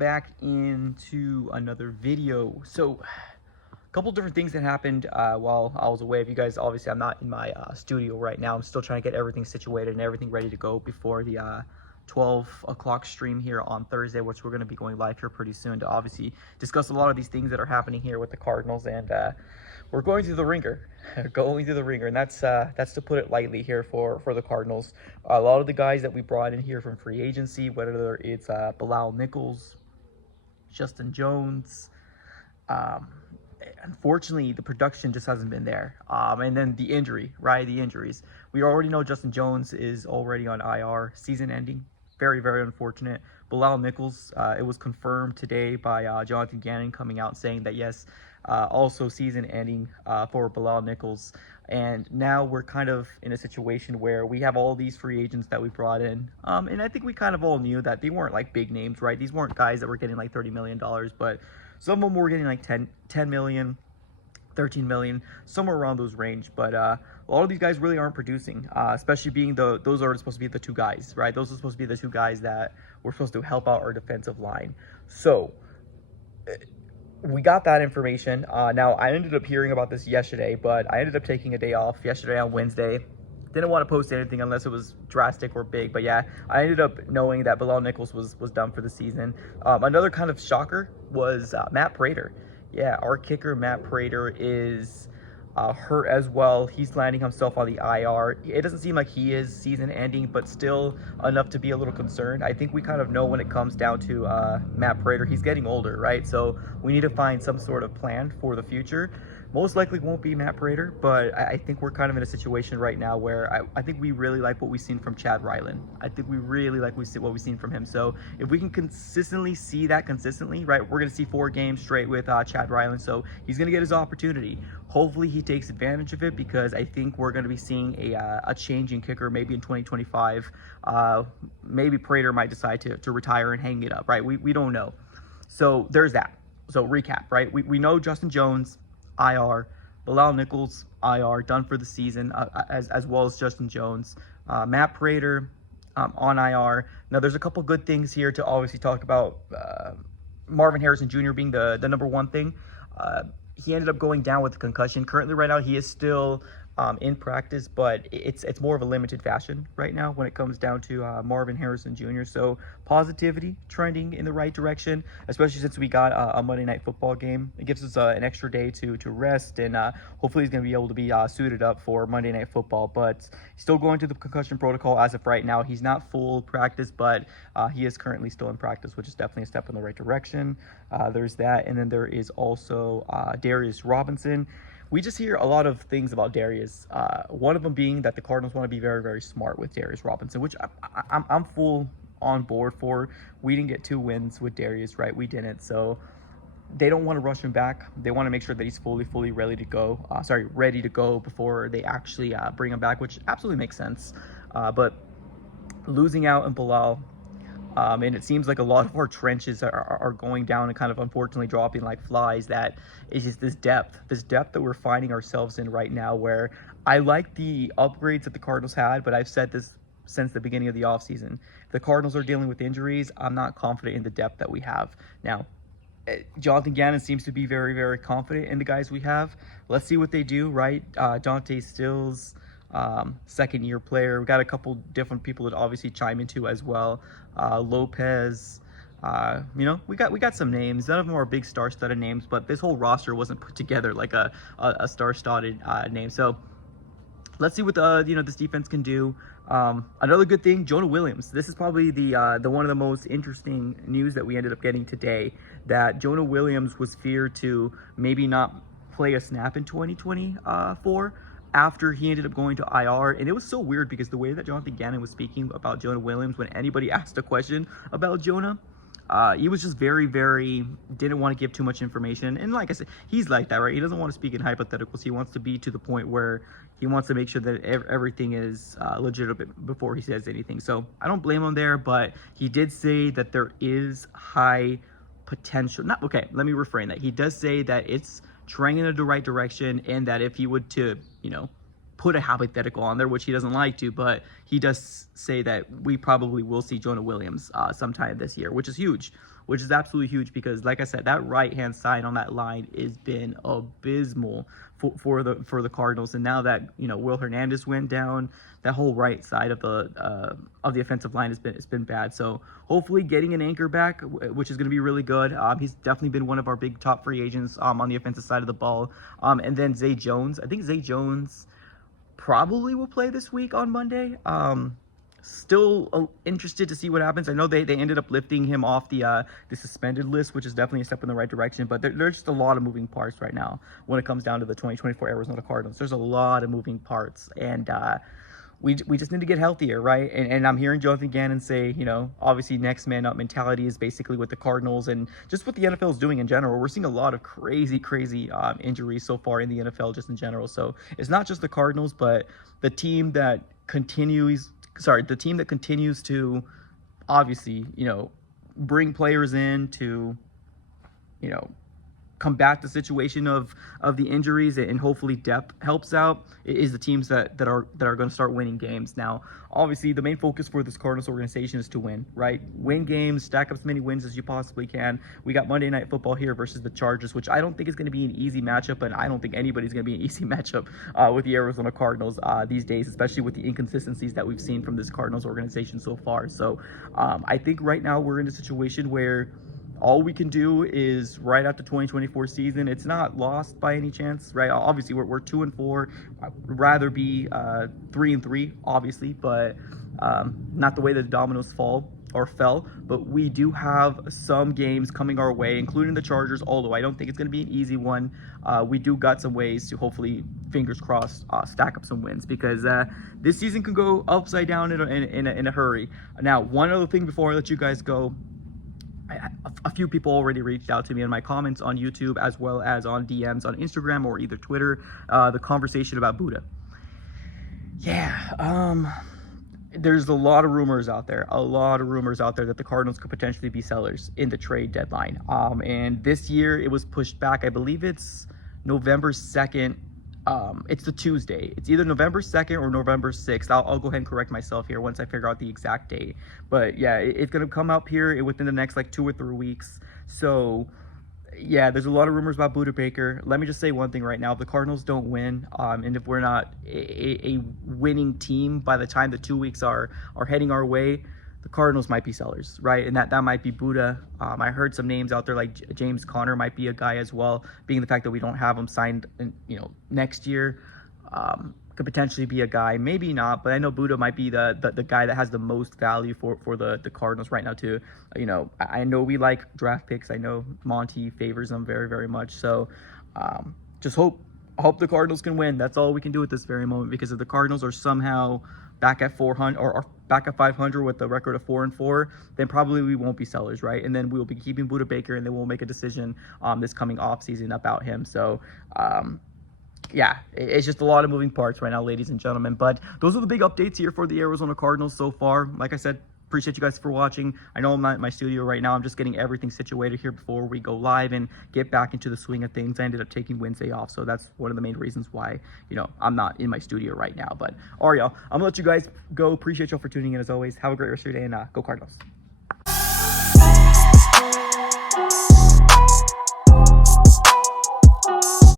back into another video. So a couple different things that happened while I was away. If you guys, obviously I'm not in my studio right now. I'm still trying to get everything situated and everything ready to go before the 12 o'clock stream here on Thursday, which we're going to be going live here pretty soon to obviously discuss a lot of these things that are happening here with the Cardinals. And we're going through the ringer, and that's to put it lightly here for the Cardinals. A lot of the guys that we brought in here from free agency, whether it's Bilal Nichols, Justin Jones, unfortunately the production just hasn't been there. And then the injuries. We already know Justin Jones is already on IR, season ending. Very, very unfortunate. Bilal Nichols, it was confirmed today by Jonathan Gannon coming out saying that yes, also season ending for Bilal Nichols. And now we're kind of in a situation where we have all these free agents that we brought in. And I think we kind of all knew that they weren't like big names, right? These weren't guys that were getting like $30 million, but some of them were getting like 10 million, 13 million, somewhere around those range. But a lot of these guys really aren't producing, especially being those are supposed to be the two guys, right? Those are supposed to be the two guys that were supposed to help out our defensive line. So we got that information. Now, I ended up hearing about this yesterday, but I ended up taking a day off yesterday on Wednesday. Didn't want to post anything unless it was drastic or big. But yeah, I ended up knowing that Bilal Nichols was done for the season. Another kind of shocker was Matt Prater. Yeah, our kicker, Matt Prater, is hurt as well. He's landing himself on the IR. It doesn't seem like he is season ending, but still enough to be a little concerned. I think we kind of know when it comes down to Matt Prater, he's getting older, right? So we need to find some sort of plan for the future. Most likely won't be Matt Prater, but I think we're kind of in a situation right now where I think we really like what we've seen from Chad Ryland. I think we really like what we've seen from him. So if we can consistently see that right, we're going to see 4 games straight with Chad Ryland. So he's going to get his opportunity. Hopefully he takes advantage of it, because I think we're going to be seeing a change in kicker maybe in 2025. Maybe Prater might decide to retire and hang it up, right? We don't know. So there's that. So recap, right? We know Justin Jones, IR, Bilal Nichols, IR, done for the season, as well as Justin Jones. Matt Prater on IR. Now, there's a couple good things here to obviously talk about. Marvin Harrison Jr. being the number one thing. He ended up going down with a concussion. Currently, right now, he is still in practice, but it's more of a limited fashion right now when it comes down to Marvin Harrison Jr. So positivity, trending in the right direction, especially since we got a Monday Night Football game. It gives us an extra day to rest, and hopefully he's going to be able to be suited up for Monday Night Football. But he's still going to the concussion protocol as of right now. He's not full practice, but he is currently still in practice, which is definitely a step in the right direction. There's that, and then there is also Darius Robinson. We just hear a lot of things about Darius. One of them being that the Cardinals want to be very, very smart with Darius Robinson, which I'm full on board for. We didn't get 2 wins with Darius, right? We didn't. So they don't want to rush him back. They want to make sure that he's fully ready to go. Ready to go before they actually bring him back, which absolutely makes sense. But losing out in Bilal, and it seems like a lot of our trenches are going down and kind of unfortunately dropping like flies. That is just this depth that we're finding ourselves in right now, where I like the upgrades that the Cardinals had, but I've said this since the beginning of the offseason. If the Cardinals are dealing with injuries, I'm not confident in the depth that we have. Now, Jonathan Gannon seems to be very, very confident in the guys we have. Let's see what they do, right? Dante Stills, second-year player. We got a couple different people that obviously chime into as well. Lopez, we got some names. None of them are big star-studded names, but this whole roster wasn't put together like a star-studded name. So let's see what this defense can do. Another good thing, Jonah Williams. This is probably the one of the most interesting news that we ended up getting today. That Jonah Williams was feared to maybe not play a snap in 2024. After he ended up going to IR. And it was so weird because the way that Jonathan Gannon was speaking about Jonah Williams, when anybody asked a question about Jonah, he was just very, very, didn't want to give too much information. And like I said, he's like that, right? He doesn't want to speak in hypotheticals. He wants to be to the point where he wants to make sure that everything is legitimate before he says anything. So I don't blame him there, but he did say that there is high potential. Let me refrain that. He does say that it's trending in the right direction, and that if he would to, put a hypothetical on there, which he doesn't like to, but he does say that we probably will see Jonah Williams sometime this year, which is huge, which is absolutely huge because, like I said, that right-hand side on that line has been abysmal for the Cardinals. And now that, you know, Will Hernandez went down, that whole right side of the offensive line has been bad. So hopefully getting an anchor back, which is going to be really good. He's definitely been one of our big top free agents on the offensive side of the ball. And then Zay Jones. I think Zay Jones probably will play this week on Monday. Still interested to see what happens. I know they ended up lifting him off the suspended list, which is definitely a step in the right direction. But there's just a lot of moving parts right now when it comes down to the 2024 Arizona Cardinals. There's a lot of moving parts, and we just need to get healthier, right? And I'm hearing Jonathan Gannon say, you know, obviously next man up mentality is basically what the Cardinals and just what the NFL is doing in general. We're seeing a lot of crazy injuries so far in the NFL just in general. So it's not just the Cardinals, but the team that continues to obviously, you know, bring players in to, you know, combat the situation of the injuries, and hopefully depth helps out, is the teams that are going to start winning games. Now, obviously, the main focus for this Cardinals organization is to win, right? Win games, stack up as many wins as you possibly can. We got Monday Night Football here versus the Chargers, which I don't think is going to be an easy matchup, and I don't think anybody's going to be an easy matchup with the Arizona Cardinals these days, especially with the inconsistencies that we've seen from this Cardinals organization so far. So I think right now we're in a situation where all we can do is right after 2024 season. It's not lost by any chance, right? Obviously, we're 2-4. I'd rather be 3-3, obviously, but not the way that the dominoes fell. But we do have some games coming our way, including the Chargers, although I don't think it's going to be an easy one. We do got some ways to hopefully, fingers crossed, stack up some wins, because this season can go upside down in a hurry. Now, one other thing before I let you guys go. A few people already reached out to me in my comments on YouTube as well as on DMs on Instagram or either Twitter, the conversation about Buddha. Yeah, there's a lot of rumors out there that the Cardinals could potentially be sellers in the trade deadline. And this year it was pushed back. I believe it's November 2nd. It's the Tuesday. It's either November 2nd or November 6th. I'll go ahead and correct myself here once I figure out the exact date. But yeah, it's going to come up here within the next like 2 or 3 weeks. So yeah, there's a lot of rumors about Budda Baker. Let me just say one thing right now. If the Cardinals don't win, and if we're not a winning team by the time the 2 weeks are heading our way, the Cardinals might be sellers, right? And that might be Buddha. I heard some names out there like James Conner might be a guy as well, being the fact that we don't have him signed, next year. Could potentially be a guy, maybe not, but I know Buddha might be the guy that has the most value for the Cardinals right now too. I know we like draft picks. I know Monty favors them very, very much. So just hope the Cardinals can win. That's all we can do at this very moment, because if the Cardinals are somehow back at 400 or back at 500 with a record of 4-4, then probably we won't be sellers, right? And then we'll be keeping Budda Baker, and then we'll make a decision this coming off season about him. So yeah, it's just a lot of moving parts right now, ladies and gentlemen. But those are the big updates here for the Arizona Cardinals so far. Like I said, appreciate you guys for watching. I know I'm not in my studio right now. I'm just getting everything situated here before we go live and get back into the swing of things. I ended up taking Wednesday off, so that's one of the main reasons why, I'm not in my studio right now. But all right, y'all, I'm gonna let you guys go. Appreciate y'all for tuning in as always. Have a great rest of your day, and go Cardinals.